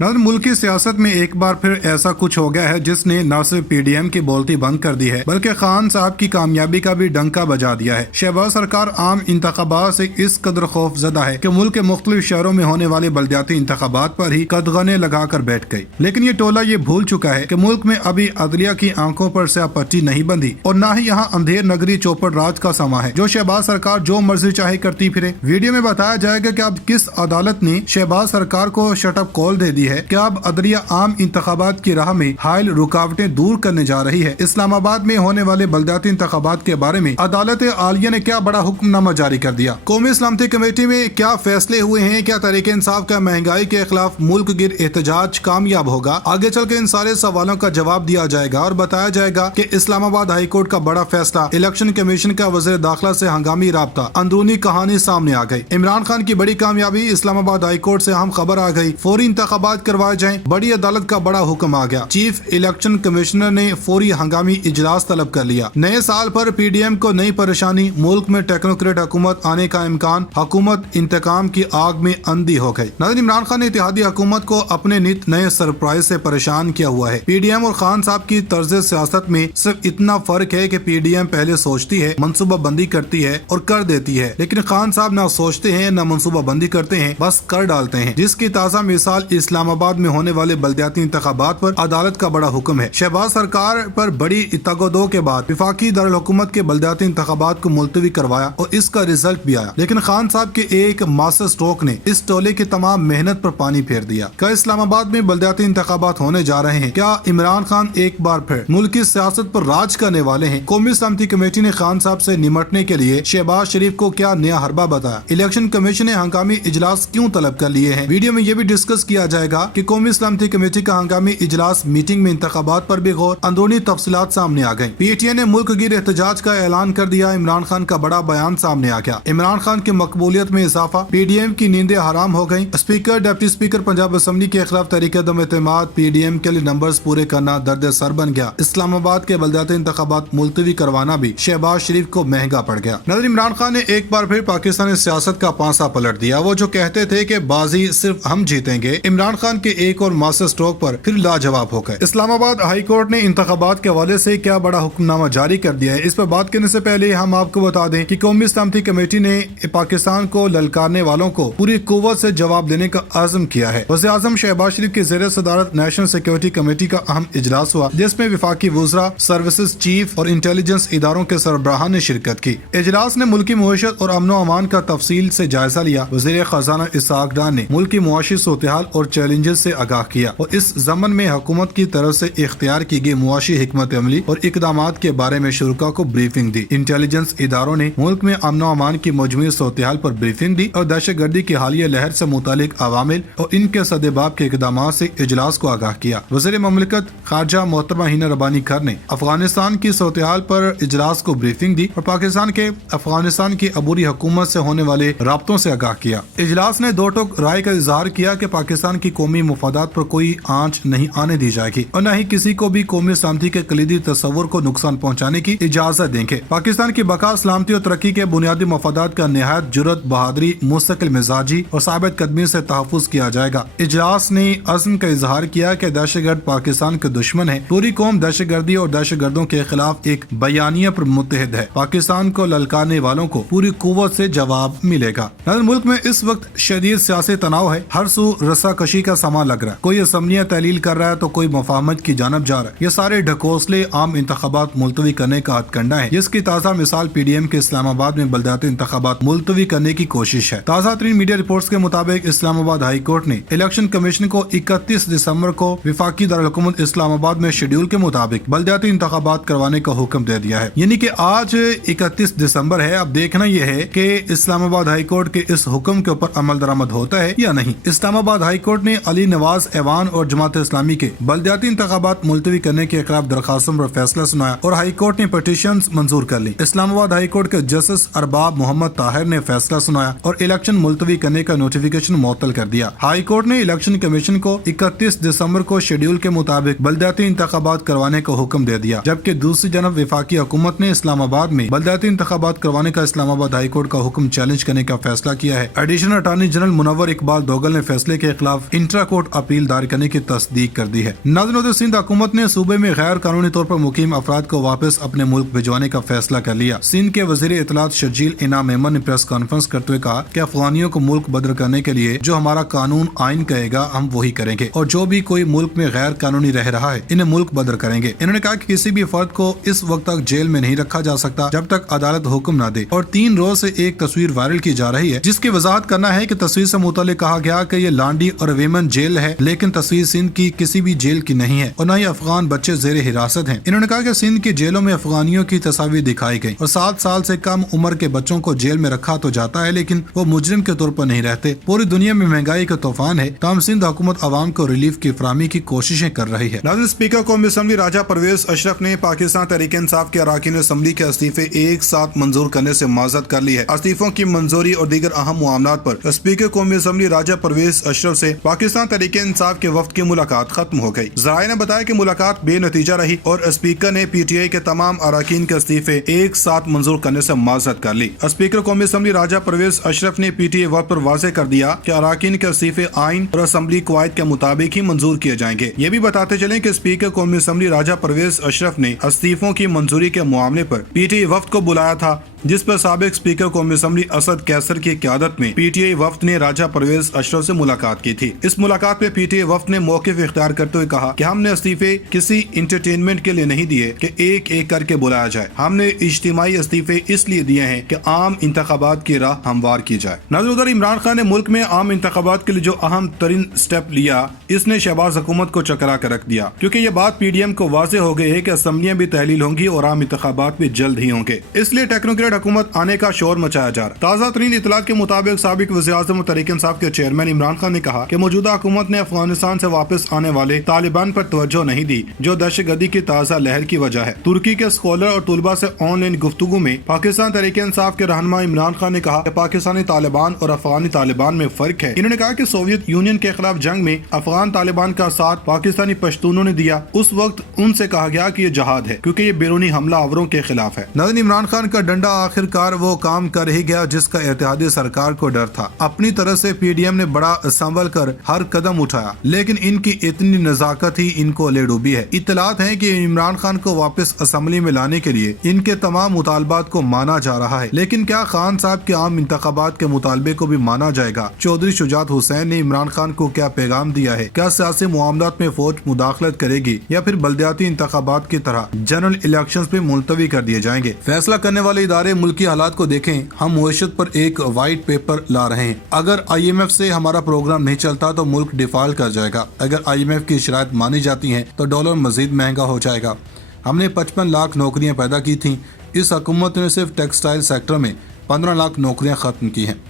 नाज़रीन, मुल्क की सियासत में एक बार फिर ऐसा कुछ हो गया है जिसने न सिर्फ पीडीएम की बोलती बंद कर दी है बल्कि खान साहब की कामयाबी का भी डंका बजा दिया है। शहबाज सरकार आम इंतखाबात से इस कदर खौफजदा है कि मुल्क के मुख्तलिफ शहरों में होने वाले बल्दियाती इंतखाबात पर ही कदगने लगा कर बैठ गई। लेकिन ये टोला ये भूल चुका है कि मुल्क में अभी अदलिया की आंखों पर स्यापट्टी नहीं बंधी और न ही यहाँ अंधेर नगरी चौपड़ राज का समा है जो शहबाज सरकार जो मर्जी चाहे करती फिरे। वीडियो में बताया जाएगा कि अब किस अदालत ने शहबाज सरकार को शटअप कॉल दे दी है कि अब अदलिया आम इंतखाबात की राह में हायल रुकावटें दूर करने जा रही है। इस्लामाबाद में होने वाले बल्दियाती इंतखाबात के बारे में अदालत आलिया ने क्या बड़ा हुक्मनामा जारी कर दिया। कौमी सलामती कमेटी में क्या फैसले हुए हैं, क्या तहरीक इंसाफ का महंगाई के खिलाफ मुल्क गिर एहतजाज कामयाब होगा। आगे चल के इन सारे सवालों का जवाब दिया जाएगा और बताया जाएगा कि इस्लामाबाद हाई कोर्ट का बड़ा फैसला, इलेक्शन कमीशन का वज़ीर दाखिला से हंगामी राब्ता, अंदरूनी कहानी सामने आ गई। इमरान खान की बड़ी कामयाबी, इस्लामाबाद हाई कोर्ट से अहम खबर आ गई, फौरी इंतखाबात करवाए जाएं, बड़ी अदालत का बड़ा हुक्म आ गया। चीफ इलेक्शन कमिश्नर ने फौरी हंगामी इजलास तलब कर लिया। नए साल पर पीडीएम को नई परेशानी, मुल्क में टेक्नोक्रेट हुकूमत आने का इम्कान, हुकूमत इंतकाम की आग में अंधी हो गई। नाज़रीन, इमरान खान ने इत्तेहादी हुकूमत को अपने नित नए सरप्राइज से परेशान किया हुआ है। पीडीएम और खान साहब की तर्ज सियासत में सिर्फ इतना फर्क है कि पीडीएम पहले सोचती है, मनसूबा बंदी करती है और कर देती है, लेकिन खान साहब ना सोचते हैं ना मनसूबा बंदी करते हैं, बस कर डालते हैं। जिसकी ताज़ा मिसाल इस्लामाबाद में होने वाले बल्दियाती इंतखाबात पर अदालत का बड़ा हुक्म है। शहबाज सरकार पर बड़ी इत्तगोदो के बाद विफाकी दारुल हुकूमत के बल्दियाती इंतखाबात को मुलतवी करवाया और इसका रिजल्ट भी आया, लेकिन खान साहब के एक मास्टर स्ट्रोक ने इस टोले की तमाम मेहनत पर पानी फेर दिया। क्या इस्लामाबाद में बल्दियाती इंतखाबात होने जा रहे हैं? क्या इमरान खान एक बार फिर मुल्क की सियासत पर राज करने वाले हैं? कौमी सलामती कमेटी ने खान साहब से निमटने के लिए शहबाज शरीफ को क्या नया हरबा बताया? इलेक्शन कमीशन ने हंगामी इजलास क्यों तलब कर लिए हैं? वीडियो में ये भी डिस्कस किया जाएगा कि कौमी सलामती कमेटी का हंगामी इजलास मीटिंग में इंतखाबात पर भी गौर, अंदरूनी तफसीलात सामने आ गई। पीटीए ने मुल्क गिर एहतजाज का ऐलान कर दिया। इमरान खान का बड़ा बयान सामने आ गया। इमरान खान की मकबूलियत में इजाफा, पीडीएम की नींदें हराम हो गयी। Speaker deputy speaker Punjab assembly के खिलाफ तहरीक अदम एतमाद, पीडीएम के लिए नंबर्स पूरे करना दर्द सर बन गया। इस्लामाबाद के बल्दियाती इंतखाबात मुलतवी करवाना भी शहबाज शरीफ को महंगा पड़ गया। नज़र, इमरान खान ने एक बार फिर पाकिस्तानी सियासत का पांसा पलट दिया। वो जो कहते थे कि बाजी सिर्फ हम जीतेंगे, इमरान खान के एक और मास्टर स्ट्रोक पर फिर लाजवाब हो गए। इस्लामाबाद हाई कोर्ट ने इंतखाबात के हवाले से क्या बड़ा हुक्मनामा जारी कर दिया है, इस पर बात करने से पहले हम आपको बता दें कि कौमी सलामती कमेटी ने पाकिस्तान को ललकारने वालों को पूरी कुव्वत से जवाब देने का आज़म किया है। वज़ीर आज़म शहबाज शरीफ की ज़ेर सदारत नेशनल सिक्योरिटी कमेटी का अहम इजलास हुआ, जिसमें विफाकी वज़रा, सर्विसेज चीफ और इंटेलिजेंस इदारों के सरबराहान ने शिरकत की। इजलास ने मुल्की मुआशरत और अमनो अमान का तफसील से जायजा लिया। वज़ीर खजाना इसहाक डार ने मुल्क की मुआशी सूरत-ए-हाल और चैलेंजेस से आगाह किया और इस ज़मन में हुकूमत की तरफ से इख्तियार की गई मुआशी हिकमत अमली और इकदामात के बारे में शुरा को ब्रीफिंग दी। इंटेलिजेंस इदारों ने मुल्क में अमनो अमान की मजमूई सूरत-ए-हाल पर ब्रीफिंग दी और दहशत गर्दी की हालिया लहर से मुतालिक अवामिल और इनके सदेबाब के इकदामात से इजलास को आगाह किया। वज़ीर ममलिकत खारजा मोहतरमा हिना रबानी खर ने अफगानिस्तान की सूरत-ए-हाल पर इजलास को ब्रीफिंग दी और पाकिस्तान के अफगानिस्तान की अबूरी हुकूमत से होने वाले राब्तों से आगाह किया। इजलास ने दो टोक राय का इजहार किया कि पाकिस्तान की कौमी मुफादात पर कोई आंच नहीं आने दी जाएगी और न ही किसी को भी कौमी सलामती के कलीदी तस्वुर को नुकसान पहुंचाने की इजाजत देंगे। पाकिस्तान की बका, सलामती और तरक्की के बुनियादी मफादात का निहायत जुर्रत, बहादुरी, मुस्तकिल मिजाजी और साबित कदमी से तहफ़्फ़ुज़ किया जाएगा। इजलास ने अज़्म का इजहार किया कि दहशतगर्द पाकिस्तान के दुश्मन है। पूरी कौम दहशतगर्दी और दहशतगर्दों के खिलाफ एक बयानिया पर मुत्तहिद है। पाकिस्तान को ललकारने वालों को पूरी कुव्वत से जवाब मिलेगा। मुल्क में इस वक्त शदीद सियासी तनाव है। हर सू रस्साकशी का समा लग रहा है। कोई असम्बलियाँ तहलील कर रहा है तो कोई मुफाहमत की जानब जा रहा है। ये सारे ढकोसले आम इंतखाबात मुलतवी करने का हथकंडा है, जिसकी ताज़ा मिसाल पीडीएम के इस्लामाबाद में बल्दियाती इंतखाबात मुलतवी करने की कोशिश है। ताज़ा तरीन मीडिया रिपोर्ट्स के मुताबिक इस्लामाबाद हाई कोर्ट ने इलेक्शन कमीशन को 31 दिसंबर को विफाकी दारुल हुकूमत इस्लामाबाद में शेड्यूल के मुताबिक बल्दियाती इंतखाबात करवाने का हुक्म दे दिया है। यानी कि आज 31 दिसंबर है। अब देखना यह है कि इस्लामाबाद हाई कोर्ट के इस हुक्म के ऊपर अमल दरामद होता है या नहीं। इस्लामाबाद हाई कोर्ट ने अली नवाज ऐवान और जमात इस्लामी के बल्दियाती इंतखाबात मुलतवी करने के खिलाफ दरखास्तों पर फैसला सुनाया और हाई कोर्ट ने पिटीशन मंजूर कर ली। इस्लामाबाद हाई कोर्ट के जस्टिस अरबाब मोहम्मद ताहिर ने फैसला सुनाया और इलेक्शन मुलतवी करने का नोटिफिकेशन मुअत्तल कर दिया। हाई कोर्ट ने इलेक्शन कमीशन को 31 दिसंबर को शेड्यूल के मुताबिक बल्दियाती इंतखाबात करवाने का हुक्म दे दिया, जबकि दूसरी जानब विफाकी हुकूमत ने इस्लामाबाद में बल्दियाती इंतखाबात करवाने का इस्लामाबाद हाई कोर्ट का हुक्म चैलेंज करने का फैसला किया है। Additional attorney general Munawar Iqbal Duggal ने फैसले के खिलाफ इंट्रा कोर्ट अपील दायर करने की तस्दीक कर दी है। नाज़रीन, सिंध हुकूमत ने सूबे में गैर कानूनी तौर पर मुकीम अफराद को वापस अपने मुल्क भिजवाने का फैसला कर लिया। सिंध के वज़ीर इत्तलात शर्जील इनाम मेमन ने प्रेस कॉन्फ्रेंस करते हुए कहा कि अफगानियों को मुल्क बदर करने के लिए जो हमारा कानून आइन कहेगा हम वही करेंगे, और जो भी कोई मुल्क में गैर कानूनी रह रहा है इन्हें मुल्क बदर करेंगे। इन्होंने कहा कि किसी भी फर्द को इस वक्त तक जेल में नहीं रखा जा सकता जब तक अदालत हुक्म न दे। और 3 रोज से एक तस्वीर वायरल की जा रही है जिसकी वजाहत करना है कि तस्वीर से मुतालिक कहा गया कि ये लांडी और वेमन जेल है, लेकिन तस्वीर सिंध की किसी भी जेल की नहीं है और न ही अफगान बच्चे जेर हिरासत हैं। इन्होंने कहा कि सिंध की जेलों में अफगानियों की तस्वीर दिखाई गई और 7 साल से कम उम्र के बच्चों को जेल में रखा तो जाता है लेकिन वो मुजरिम के तौर पर नहीं रहते। पूरी दुनिया में महंगाई का तूफान है, तमाम सिंध हुकूमत आवाम को रिलीफ की फराहमी की कोशिशें कर रही है। नाज़रीन, स्पीकर कौमी असम्बली राजा परवेज अशरफ ने पाकिस्तान तहरीक इंसाफ के अरकान असम्बली के इस्तीफे एक साथ मंजूर करने से माजरत कर ली है। इस्तीफों की मंजूरी और दीगर अहम मामलात पर स्पीकर कौमी असम्बली राजा परवेज अशरफ से पाकिस्तान तहरीक इंसाफ के वफ्द की मुलाकात खत्म हो गई। ज़राए ने बताया कि मुलाकात बेनतीजा रही और स्पीकर ने PTI के तमाम अरकान के इस्तीफे एक साथ मंजूर करने से माजरत कर ली। स्पीकर कौमी असम्बली राजा परवेज अशरफ ने PTI वफ्द पर वाज़ेह कर दिया कि अरकान के इस्तीफे आइन और असम्बली कवायद के मुताबिक ही मंजूर किए जाएंगे। ये भी बताते चले कि स्पीकर कौमी असम्बली राजा परवेज अशरफ ने इस्तीफों की मंजूरी के मामले पर PTI वफ्द को बुलाया था, जिस पर साबिक स्पीकर कौमी असम्बली असद कैसर की क़यादत में PTI वफ्द ने राजा परवेज अशरफ से मुलाकात की थी। इस मुलाकात में PTI वफ्द ने मौक़िफ़ इख्तियार करते हुए कहा कि हमने इस्तीफे किसी इंटरटेनमेंट के लिए नहीं दिए कि एक एक करके बुलाया जाए, हमने इज्तिमाई इस्तीफे इसलिए दिए हैं कि आम इंतखाबात की राह हमवार की जाए। नाज़रीन, उधर इमरान खान ने मुल्क में आम इंतखाबात के लिए जो अहम तरीन स्टेप लिया, इसने शहबाज हुकूमत को चकरा कर रख दिया, क्योंकि ये बात PDM को वाज़ेह हो गई है कि असम्बलियाँ भी तहलील होंगी और आम इंतखाबात भी जल्द ही होंगे, इसलिए टेक्नोक्रेट हुकूमत आने का शोर मचाया जा रहा। ताज़ा तरीन इत्तलात के मुताबिक साबिक वज़ीर-ए-आज़म और तहरीक इंसाफ के चेयरमैन इमरान खान ने कहा कि मौजूदा हुकूमत ने अफगानिस्तान से वापस आने वाले तालिबान पर तवज्जो नहीं दी, जो दहशतगर्दी की ताज़ा लहर की वजह है। तुर्की के स्कॉलर और तुलबा से ऑनलाइन गुफ्तगू में पाकिस्तान तहरीक इंसाफ के रहनुमा इमरान खान ने कहा कि पाकिस्तानी तालिबान और अफगानी तालिबान में फर्क है। इन्होंने कहा कि सोवियत यूनियन के खिलाफ जंग में अफगान तालिबान का साथ पाकिस्तानी पश्तूनों ने दिया, उस वक्त उनसे कहा गया कि ये जहाद है क्योंकि ये बैरूनी हमला आवरों के खिलाफ है। नाज़रीन, इमरान खान का डंडा आखिरकार वो काम कर ही गया जिसका इत्तेहादी सरकार को डर था। अपनी तरह से PDM ने बड़ा संभल कर हर कदम उठाया, लेकिन इनकी इतनी नजाकत ही इनको ले डूबी है। इत्तलात है कि इमरान खान को वापस असम्बली में लाने के लिए इनके तमाम मुतालबात को माना जा रहा है, लेकिन क्या खान साहब के आम इंतखाबात के मुतालबे को भी माना जाएगा? चौधरी शुजात हुसैन ने इमरान खान को क्या पैगाम दिया है? क्या सियासी मामलात में फौज मुदाखलत करेगी या फिर बल्दियाती इंतखाबात की तरह जनरल इलेक्शंस पे मुलतवी कर दिए जाएंगे? फैसला करने वाले इदारे मुल्की हालात को देखें। हम मुआशरत पर एक वाइट पेपर ला रहे हैं। अगर IMF से हमारा प्रोग्राम नहीं चलता तो मुल्क डिफॉल्ट कर जाएगा। अगर IMF की शराइत मानी जाती हैं तो डॉलर मजीद महंगा हो जाएगा। हमने 55 लाख नौकरियां पैदा की थी, इस हुकूमत ने सिर्फ टेक्सटाइल सेक्टर में 15 लाख नौकरियां खत्म की हैं।